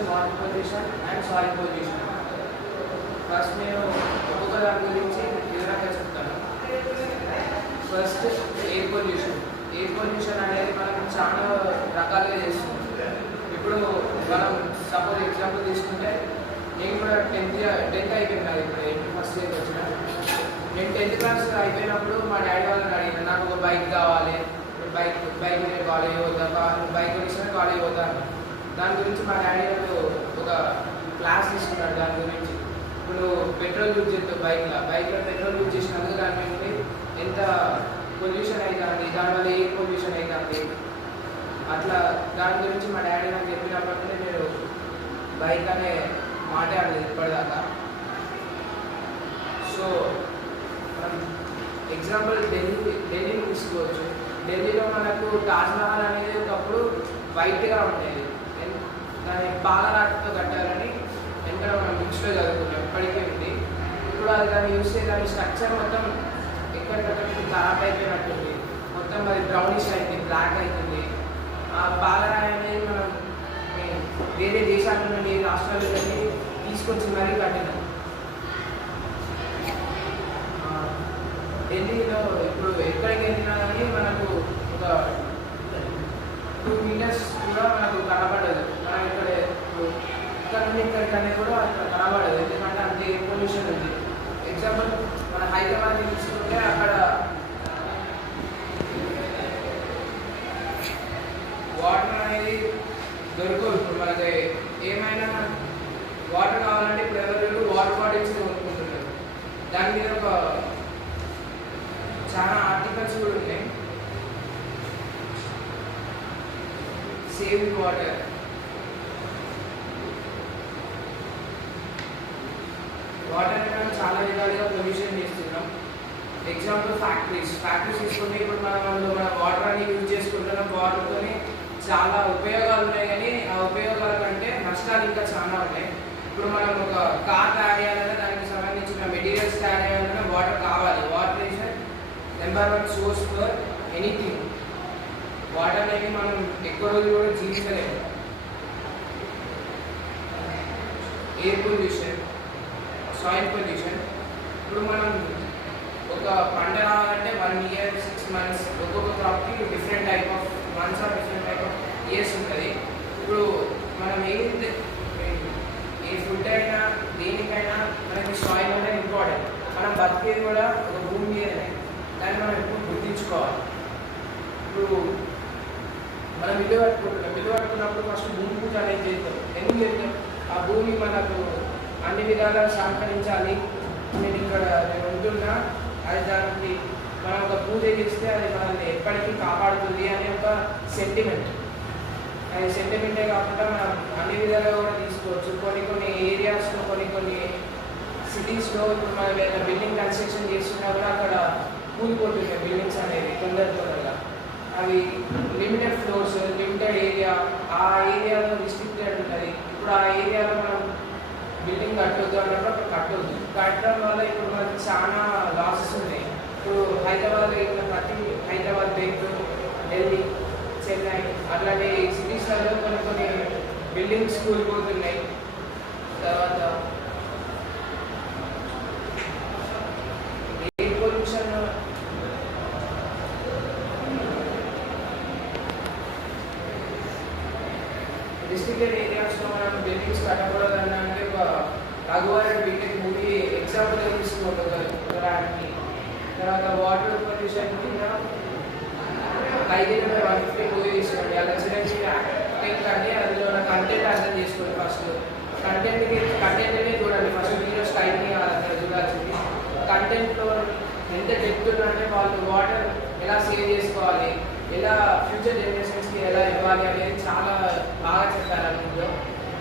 Pollution, water pollution and soil pollution. First నేను ఒక్కొక్క దాని గురించి వివరంగా చెప్తాను. First air pollution. Air pollution అనేది మనం చాలా రకాలుగా చేస్తుంది. ఇప్పుడు మనం సపోజ్ ఎగ్జాంపుల్ తీసుకుంటే నేను కూడా టెన్త్ అయిపోయింది కదా, ఇప్పుడు ఫస్ట్ ఇయర్కి వచ్చిన. నేను 10th క్లాస్ అయిపోయినప్పుడు మా డాడీ వాళ్ళని అడిగిన, నాకు ఒక బైక్ కావాలి, బైక్ మీద కాలేజ్ పోతా, బైక్ కొనిస్తే కాలేజ్ పోతాను. దాని గురించి మా డాడీ వాళ్ళు ఒక క్లాస్ తీసుకున్నాడు. దాని గురించి ఇప్పుడు పెట్రోల్ యూజ్ చేస్తాం బైక్లో పెట్రోల్ యూజ్ చేసినందుకు దాని నుండి ఎంత పొల్యూషన్ అవుతుంది, దానివల్ల ఏ పొల్యూషన్ అవుతుంది, అట్లా దాని గురించి మా డాడీ నాకు చెప్పినప్పటికీ నేను బైక్ అనే మాట అనలేదు ఇప్పటిదాకా. సో మనం ఎగ్జాంపుల్ ఢిల్లీని తీసుకోవచ్చు. ఢిల్లీలో మనకు తాజ్మహల్ అనేది ఒకప్పుడు వైట్గా ఉండేది, దాన్ని పాలరాతితో కట్టాలని వెంటనే మనం బుక్స్లో చదువుకున్నాం, ఎప్పటికీ ఉంది. ఇప్పుడు అది దాన్ని చూస్తే దాని స్ట్రక్చర్ మొత్తం ఎక్కడికక్కడికి ఖరాబ్ అయిపోయినట్టుంది, మొత్తం అది బ్రౌనిష్ అవుతుంది, బ్లాక్ అవుతుంది. ఆ పాలరాయి అనేది మనం వేరే దేశాల నుండి రాష్ట్రాల నుండి తీసుకొచ్చి మరీ కట్టినాం. ఢిల్లీలో ఇప్పుడు ఎక్కడికి వెళ్ళినా కానీ మనకు ఒక 2 meters కూడా మనకు కనబడదు. మనం ఇక్కడ నుండి ఇక్కడికనే కూడా అక్కడ కనబడదు, ఎందుకంటే అంతే పొల్యూషన్ ఉంది. ఎగ్జాంపుల్ మన హైదరాబాద్ తీసుకుంటే అక్కడ వాటర్ అనేది దొరకదు. ఇప్పుడు మనకి ఏమైనా వాటర్ కావాలంటే ఇప్పుడు ఎవరు వాటర్ బాటిల్స్ కొనుక్కుంటున్నారు. దాని మీద ఒక చాలా ఆర్టికల్స్ కూడా ఉన్నాయి. సేవ్ వాటర్, వాటర్ మనం చాలా విధాలుగా పొల్యూషన్ చేస్తున్నాం. ఎగ్జాంపుల్ ఫ్యాక్టరీస్ తీసుకుంటే ఇప్పుడు మన వాటర్ అని యూజ్ చేసుకుంటున్నాం. వాటర్తోనే చాలా ఉపయోగాలు ఉన్నాయి, కానీ ఆ ఉపయోగాల కంటే నష్టాలు ఇంకా చాలా ఉన్నాయి. ఇప్పుడు మనం ఒక కార్ తయారు చేయాలన్నా దానికి సంబంధించిన మెటీరియల్స్ తయారు చేయాలన్నా వాటర్ కావాలి. Water is number 1 source for anything. Water అనేది మనం ఎక్కువ రోజులు కూడా జీవించలేము. Air pollution, soil pollution. ఇప్పుడు మనం ఒక పంట రావాలంటే 1 year 6 months, ఒక్కొక్క క్రాప్కి different type of months or different type of years ఉంటుంది. ఇప్పుడు మనం ఏ ఫుడ్ అయినా దేనికైనా మనకి సాయిల్ అనేది ఇంపార్టెంట్. మనం బతికేది కూడా ఒక భూమి మీదనే, దాన్ని మనం ఎప్పుడు గుర్తించుకోవాలి. ఇప్పుడు మనం ఇల్లు కట్టుకున్నప్పుడు ఫస్ట్ భూమి పూజ అనేది చేస్తాం. ఎందుకు చేస్తాం? ఆ భూమి మనకు అన్ని విధాలుగా సహకరించాలి. నేను ఉంటున్నా, అది దానికి మనం ఒక పూజ చేస్తే అది మనల్ని ఎప్పటికీ కాపాడుతుంది అనే ఒక సెంటిమెంట్. అది సెంటిమెంటే కాకుండా మనం అన్ని విధాలుగా కూడా తీసుకోవచ్చు. కొన్ని ఏరియాస్లో కొన్ని సిటీస్లో ఇప్పుడు మనం ఏదైనా బిల్డింగ్ కన్స్ట్రక్షన్ చేస్తున్నా కూడా అక్కడ కూలిపోతున్నాయి బిల్డింగ్స్ అనేది తొందరగా. అవి లిమిటెడ్ ఫ్లోర్స్, లిమిటెడ్ ఏరియా, ఆ ఏరియాలో రిస్ట్రిక్టెడ్ ఉంటుంది. ఇప్పుడు ఆ ఏరియాలో మనం బిల్డింగ్ కట్టొద్దు అన్నప్పుడు అక్కడ కట్టొద్దు. కట్టడం వల్ల ఇప్పుడు మనకి చాలా లాసెస్ ఉన్నాయి. ఇప్పుడు హైదరాబాద్ బెంగళూరు, ఢిల్లీ, చెన్నై అట్లాంటి సిటీస్లలో కొన్ని బిల్డింగ్స్ కూలిపోతున్నాయి. తర్వాత ఎయిర్ పొల్యూషన్, రిస్ట్రిక్టెడ్ ఏరియాస్లో మనం బిల్డింగ్స్ కట్టకూడదు అంటే ఒక రఘువరన్ బీటెక్ మూవీ ఎగ్జాంపుల్గా తీసుకోవడానికి. తర్వాత వాటర్ పొల్యూషన్ కింద 5/150 మూవీ తీసుకోండి. అలా చిరంజీవి యాక్టింగ్ కానీ అందులో ఉన్న కంటెంట్ అర్థం చేసుకోండి. ఫస్ట్ కంటెంట్ని చూడండి. ఫస్ట్ హీరో స్టైల్ని అక్కడ చూడాల్సింది. కంటెంట్లో ఎంత డెప్త్ ఉందంటే వాళ్ళు వాటర్ ఎలా సేవ్ చేసుకోవాలి, ఎలా ఫ్యూచర్ జనరేషన్స్కి ఎలా ఇవ్వాలి అనేది చాలా బాగా చెప్పారు. అందులో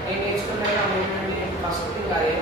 నేను నేర్చుకున్నాను ఆ మూవీ నుండి. నేను ఫస్ట్ థింగ్ అదే.